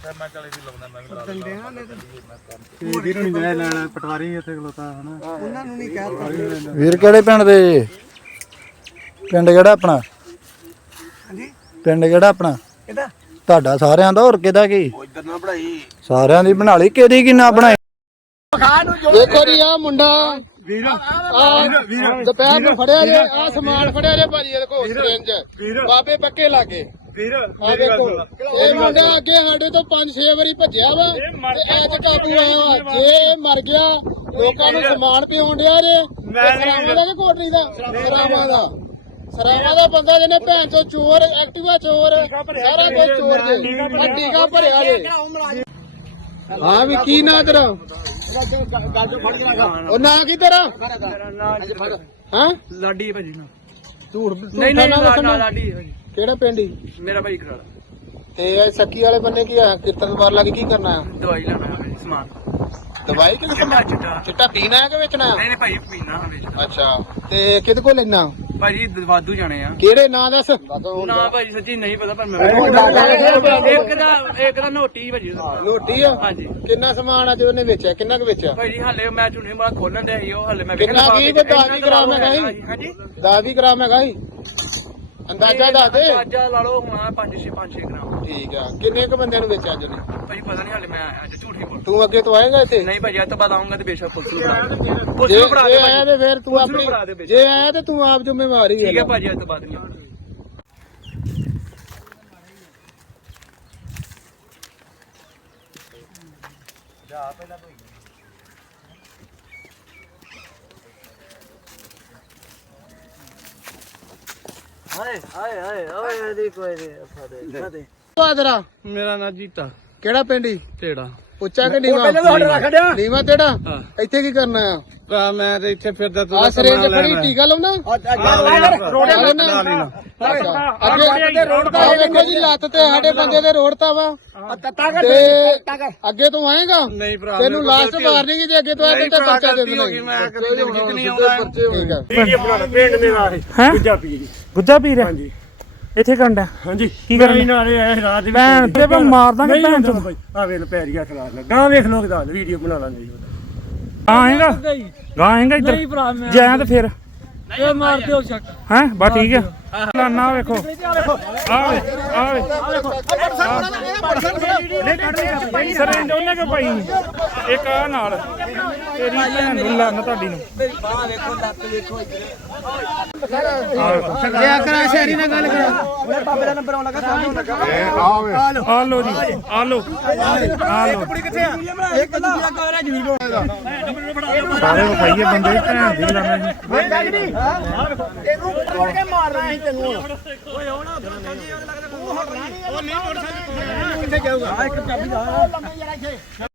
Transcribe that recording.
ਵੀਰ ਕਿਹੜੇ ਪਿੰਡ ਦੇ? ਪਿੰਡ ਕਿਹੜਾ ਆਪਣਾ? ਹਾਂਜੀ ਪਿੰਡ ਕਿਹੜਾ ਆਪਣਾ? ਕਿਹਦਾ ਤੁਹਾਡਾ ਸਾਰਿਆਂ ਦਾ, ਹੋਰ ਕਿਹਦਾ ਕੀ? ਇਧਰ ਨਾ ਬਣਾਈ ਸਾਰਿਆਂ ਦੀ ਬਣਾ ਲਈ, ਕਿਹਦੀ ਕੀ ਨਾ ਬਣਾਈ? ਦੇਖੋ ਜੀ ਆ ਮੁੰਡਾ ਦੁਪਹਿਰ ਨੂੰ ਫੜਿਆ ਜੇ, ਆ ਸਮਾਨ ਫੜਿਆ ਜੇ ਭਾਜੀ, ਦੇਖੋ ਸਿਰੰਜ ਬਾਬੇ ਪੱਕੇ ਲਾਗੇ ਆ ਦੇਖੋ। ਇਹ ਮੁੰਡਾ ਅੱਗੇ ਸਾਡੇ ਤੋਂ 5-6 ਵਾਰੀ ਭੱਜਿਆ ਵਾ ਤੇ ਐਤ ਕਾਬੂ ਆਇਆ ਵਾ। ਜੇ ਮਰ ਗਿਆ ਲੋਕਾਂ ਨੂੰ ਸਮਾਨ ਪਿਉਣ ਡਿਆ ਜੇ। ਸਰਾਵਾਂ ਦਾ ਕਿ ਕੋਟਰੀ ਦਾ? ਸਰਾਵਾਂ ਦਾ। ਸਰਾਵਾਂ ਦਾ ਬੰਦਾ ਜਿਹਨੇ ਭੈਣ ਚੋ ਚੋਰ, ਐਕਟਿਵਾ ਚੋਰ, ਸਾਰਾ ਕੁਝ ਚੋਰ ਜੇ। ਟੀਕਾ ਭਰਿਆ ਜੇ। ਹਾਂ ਵੀ ਕੀ ਨਾਂ ਤੇਰਾ? ਉਹ ਨਾਂ ਕੀ ਤੇਰਾ? ਹਾਂ ਲਾਡੀ ਭਾਜੀ ਨਾ ਝੂਠ ਨਹੀਂ ਲਾਡੀ ਭਾਜੀ। ਕਿਹੜਾ ਪਿੰਡ ਹੀ? ਮੇਰਾ ਭਾਈ ਖਰਾੜਾ। ਤੇ ਸੱਕੀ ਵਾਲੇ ਬੰਨੇ ਕੀ ਆ? ਕੀਰਤਨ ਦਰਬਾਰ ਲੱਗ ਕੀ ਕਰਨਾ ਆ? ਦਵਾਈ ਲੈਣਾ ਸਮਾਨ। ਦਵਾਈ ਕਿ ਚਿੱਟਾ ਪੀਣਾ ਹੈ ਕਿ ਵੇਚਣਾ? ਨਹੀਂ ਭਾਈ ਪੀਣਾ ਵੇਚਣਾ। ਅੱਛਾ ਤੇ ਕਿਹਦੇ ਕੋਲ ਲੈਣਾ ਭਾਜੀ ਵਾਧੂ ਜਾਣੇ ਆ। ਕਿਹੜੇ ਨਾਂ ਦੱਸ? ਨਾ ਭਾਜੀ ਸੱਚੀ ਨਹੀਂ ਪਤਾ ਪਰ ਮੈਂ ਇੱਕ ਦਾ ਨੋਟੀ ਭਾਜੀ। ਰੋਟੀ ਆ? ਹਾਂਜੀ। ਕਿੰਨਾ ਸਮਾਨ ਅੱਜ ਉਹਨੇ ਵੇਚਿਆ? ਕਿੰਨਾ ਕੁ ਵੇਚਿਆ? ਭਾਜੀ ਹਾਲੇ ਮੈਂ ਝੂਠੀ ਮਾਰ ਖੋਲਣ ਦੇ ਸੀ ਉਹ ਹਾਲੇ ਮੈਂ ਕਿੰਨਾ ਕੀ? 10 ਗ੍ਰਾਮ ਹੈਗਾ ਸੀ? ਹਾਂਜੀ 10 ਗ੍ਰਾਮ ਹੈਗਾ ਸੀ? ਅੰਦਾਜ਼ਾ ਦੱਸ ਦੇ। ਅੰਦਾਜ਼ਾ ਲਾ ਲਓ ਹੁਣ 5-6 ਗ੍ਰਾਮ। ਠੀਕ ਆ। ਕਿੰਨੇ ਕੁ ਬੰਦਿਆਂ ਨੂੰ ਵੇਚਿਆ ਅੱਜ ਉਹਨੇ? ਭਾਜੀ ਪਤਾ ਨਹੀਂ ਹਾਲੇ ਮੈਂ ਅੱਜ ਝੂਠੀ ਬੋਲ। ਤੂੰ ਅੱਗੇ ਤੋਂ ਆਏਗਾ ਇੱਥੇ? ਨਹੀਂ ਭਾਜੀ ਅੱਜ ਤੋਂ ਬਾਅਦ ਆਉਂਗਾ ਤੇ ਬੇਸ਼ੱਕ ਪੁਲਿਸ ਨੂੰ ਫੜਾ ਦੇ। ਜੇ ਆਇਆ ਤੇ ਫਿਰ ਤੂੰ ਆਪਣੀ, ਜੇ ਆਇਆ ਤੇ ਤੂੰ ਆਪ ਜ਼ਿੰਮੇਵਾਰ ਹੀ ਹੈ। ਠੀਕ ਹੈ ਭਾਜੀ ਅੱਜ ਤੋਂ ਬਾਅਦ ਨਹੀਂ। ਜਾ ਪਹਿਲਾਂ ਹਾਏ ਦੀ ਕੋਈ ਨਹੀਂ ਤੇਰਾ? ਮੇਰਾ ਨਾਂ ਜੀਤਾ। ਕਿਹੜਾ ਪਿੰਡ ਹੀ? ਢੇੜਾ। ਉੱਚਾ ਕਿ ਨੀਵਾ? ਨੀਵਾ ਤੇੜਾ। ਇੱਥੇ ਕੀ ਕਰਨਾ ਆ? ਮੈਂ ਤੇ ਇੱਥੇ ਫਿਰਦਾ ਤੂੰ ਆ ਸਿਰੰਜ ਫੜੀ ਟੀਕਾ ਲਾਉਣਾ? ਅੱਗੇ ਰੋੜਦਾ ਵੇਖੋ ਜੀ, ਲੱਤ ਤੇ ਸਾਡੇ ਬੰਦੇ ਦੇ ਰੋੜਤਾ ਵਾ। ਤੇ ਅੱਗੇ ਤੋਂ ਆਏਗਾ? ਨਹੀਂ ਭਰਾ ਤੈਨੂੰ ਲਾਸਟ ਵਾਰਨਿੰਗ ਜੇ ਅੱਗੇ ਤੋਂ ਆਏ ਤੇ ਪਰਚਾ ਦੇ ਦੇਣਾ। ਮੈਂ ਕਦੇ ਜ਼ਿੰਦਗੀ ਨਹੀਂ ਆਉਂਦਾ। ਠੀਕ ਆ। ਪਿੰਡ ਮੇਰਾ ਹੈ ਗੁੱਜਾ ਪੀਰ। ਗੁੱਜਾ ਪੀਰ? ਹਾਂਜੀ। ਇੱਥੇ ਕੰਡਾ? ਹਾਂਜੀ। ਕੀ ਕਰਨਾ? ਨਾਲੇ ਆਏ ਰਾਤ ਦੇ ਭੈਣ ਤੇ ਮਾਰ ਦਾਂਗੇ ਭੈਣ ਚੋਦ। ਆ ਵੇਖ ਪੈਰੀਆ ਖਲਾ ਲੈ ਗਾਂ ਵੇਖ ਲੋਕ ਦਾ ਵੀਡੀਓ ਬਣਾ ਲਾਂਗੇ। ਗਾਂ ਆਏਗਾ? ਗਾਂ ਆਏਗਾ ਇੱਧਰ? ਜੇ ਆਇਆ ਤਾਂ ਫਿਰ ਇਹ ਮਾਰ ਦਿਓ ਸ਼ੱਕ। ਹੈ ਬਸ ਠੀਕ ਆ। ਲਾਨਾ ਵੇਖੋ ਆਵੇ ਆਵੇ ਸਰੇਂਜ ਉਹਨੇ ਕਿਉਂ ਪਾਈ? ਇੱਕ ਆ ਨਾਲ ਤੇਰੀ ਭੈਣ ਨੂੰ ਲਾਨਾ ਤੁਹਾਡੀ ਨੂੰ। ਮੇਰੀ ਬਾਹ ਵੇਖੋ ਲੱਤ ਵੇਖੋ ਇੱਧਰ। ਕਰਾ ਸ਼ਹਿਰੀ ਨਾਲ ਗੱਲ ਕਰਾ। ਉਹਨੇ ਬਾਬੇ ਦਾ ਨੰਬਰ ਆਉਣ ਲੱਗਾ ਸਾਨੂੰ ਲੱਗਾ। ਆ ਲੋ ਜੀ ਆ ਲੋ ਆ ਲੋ। ਕੁੜੀ ਕਿੱਥੇ ਆ? ਇੱਕ ਦੂਜਾ ਕਾਰਾ ਜਵੀਰ ਹੋਏਗਾ। ਸਾਰੇ ਵਿਖਾਈਏ ਬੰਦੇ ਭੈਣ ਦੀ ਲਾਨਾ ਜੀ। ਇਹਨੂੰ ਤੋੜ ਕੇ ਮਾਰਨਾ ਹੈ ਤੈਨੂੰ। ਓਏ ਆਉਣਾ ਉਹ ਨਹੀਂ ਮੋਟਰਸਾਈਕਲ ਕਿੱਥੇ ਜਾਊਗਾ? ਆ ਇੱਕ ਚਾਬੀ ਦਾ